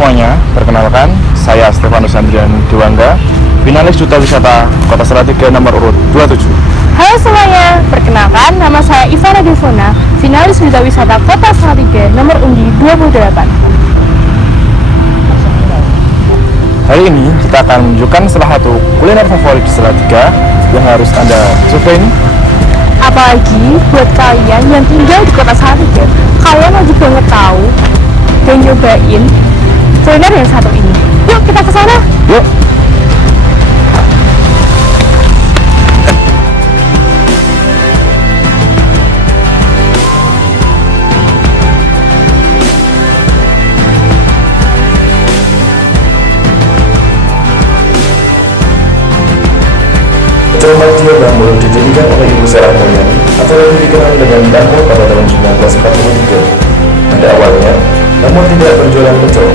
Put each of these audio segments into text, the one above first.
semuanya, perkenalkan, saya Stefanus Andrian Dewangga, finalis Duta Wisata Kota Salatiga nomor urut 27. Halo semuanya, perkenalkan nama saya Ivana Devona, finalis Duta Wisata Kota Salatiga nomor undi 28. Hari ini kita akan menunjukkan salah satu kuliner favorit di Salatiga yang harus Anda coba ini. Apalagi buat kalian yang tinggal di Kota Salatiga, kalian wajib banget tahu dan nyobain kuliner yang satu ini. Yuk kita ke sana. Yuk. Pecel Martio Damul didirikan oleh Ibu Sarah Mulyani atau lebih dikenal dengan Damul pada tahun 1943. Pada awalnya, Damul tidak berjualan pecel,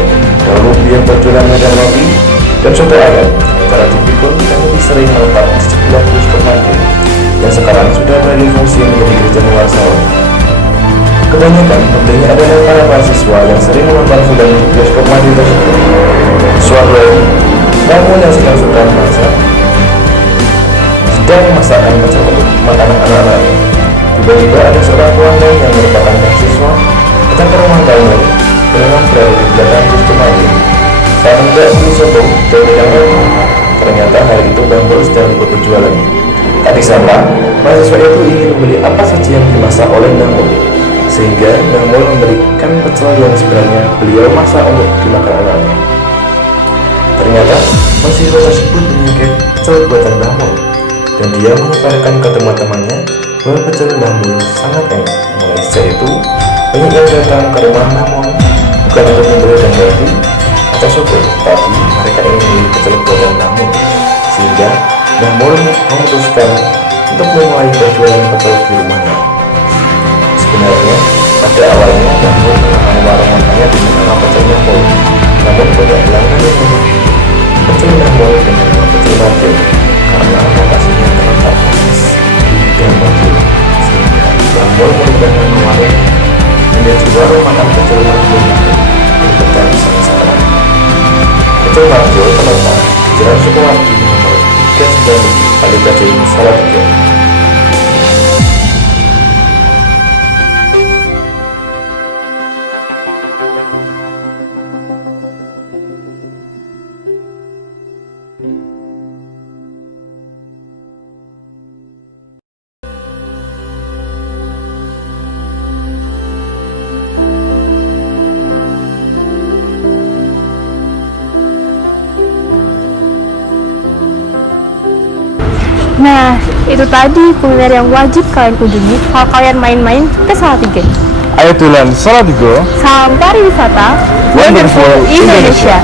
lalu beliau berjualan medan roti dan soto ayam, sementara dipikul dan lebih sering meletak di sebelah bioskop Martio yang sekarang sudah beralih fungsi menjadi gereja Nuwasawa. Kebanyakan pembelinya adalah para mahasiswa yang sering menonton film di bioskop Martio tersebut. Suatu hari, Damul yang sedang suka masak sedang memasakkan pecel untuk makanan anak-anaknya. Tiba-tiba ada seorang pelanggan yang merupakan mahasiswa datang ke rumah Damul dan memang berada di belakang bioskop Martio. Saat hendak beli soto dan wedang roti, ternyata hari itu Damul sedang libur berjualan. Tak disangka, mahasiswa itu ingin membeli apa saja yang dimasak oleh Damul, sehingga Damul memberikan pecel yang sebenarnya beliau masak untuk dimakan anaknya. Ternyata mahasiswa tersebut menyingkir pecel buatan Damul, dan dia menyebarkan ke teman-temannya bahwa pecel Damul sangat enak. Mulai sejak itu, banyak yang datang ke rumah Damul bukan untuk membeli wedang roti atau soto, tapi mereka ingin membeli pecel buatan Damul, sehingga Damul memutuskan untuk memulai berjualan pecel di rumahnya. Sebenarnya, pada awalnya Damul menamai warung makannya dengan nama pecel Damul, namun banyak pelanggan yang menyebut pecel Damul dengan nama pecel Martio karena lokasinya terletak persis di Gang Martio, sehingga Damul merubah nama warung menjadi warung makan pecel Martio yang berdiri sampai sekarang. Pecel Martio terletak di Jalan Sukowati nomor 39 Salatiga, Salatiga. Nah, itu tadi kuliner yang wajib kalian kunjungi kalau kalian main-main ke Salatiga. Ayo tulen Salatiga, Salam pariwisata, Wonderful Indonesia.